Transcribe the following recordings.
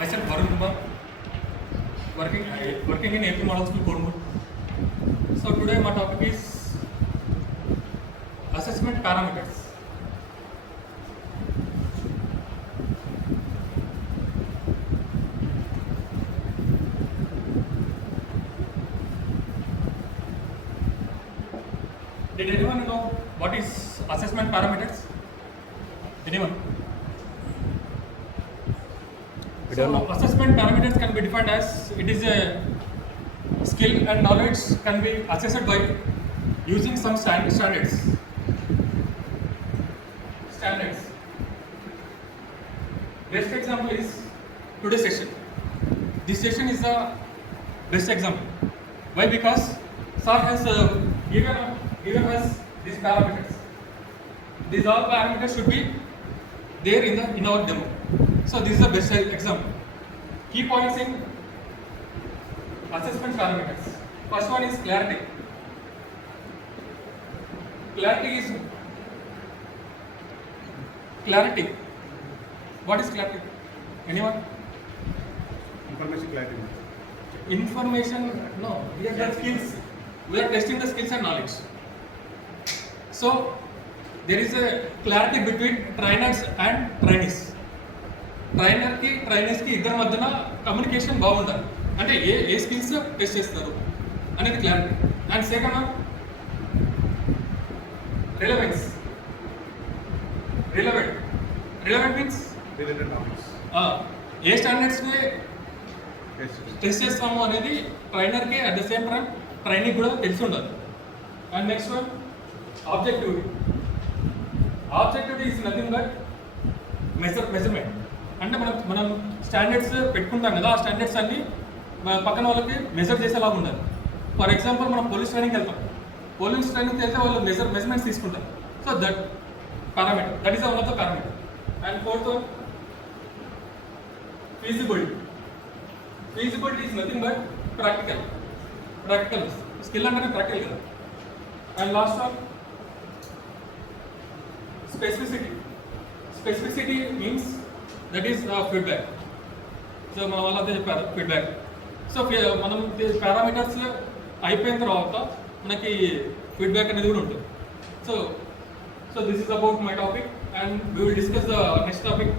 Myself Varun Kumar, working in AP Model School, Kormur. So today my topic is assessment parameters. Did anyone know what is assessment parameters? Anyone? So assessment parameters can be defined as it is a skill and knowledge can be assessed by using some standards. Best example is today's session. This session is the best example. Why? Because sir has given us these parameters. These all parameters should be there in our demo. So this is the best example. Key points in assessment parameters. First one is clarity. Clarity. What is clarity? Anyone? Information clarity. Information, no. We are skills. We are testing the skills and knowledge. So there is a clarity between trainers and trainees. Trainer కి ట్రైనర్స్ కి ఇద్దరి మధ్యన కమ్యూనికేషన్ బాగుండాలి. అంటే ఏ skills test చేస్తారు అనేది clarity. And second one relevant means ఏ స్టాండర్డ్స్ ని టెస్ట్ చేస్తాము అనేది ట్రైనర్ కి at the same time training కూడా తెలిసి ఉండాలి. And next one objectivity is nothing but measurement. అంటే మనం స్టాండర్డ్స్ పెట్టుకుంటాం కదా, ఆ స్టాండర్డ్స్ అన్ని పక్కన వాళ్ళకి మెజర్ చేసేలాగా ఉండాలి. ఫర్ ఎగ్జాంపుల్ మనం పోలీస్ ట్రైనింగ్కి వెళ్తాం. పోలీస్ ట్రైనింగ్కి వెళ్తే వాళ్ళు మెజర్మెంట్స్ తీసుకుంటారు. So that parameter, that is one of the parameter. And fourth one feasibility is nothing but practical skill అంటే ప్రాక్టికల్ కదా. And last one specificity means that is feedback. So మన వాళ్ళు అదే చెప్పారు ఫీడ్బ్యాక్. సో మనం పారామీటర్స్ అయిపోయిన తర్వాత మనకి ఫీడ్బ్యాక్ అనేది కూడా ఉంటుంది. So this is about my topic and we will discuss the next topic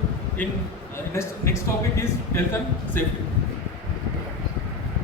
in next topic is health and safety.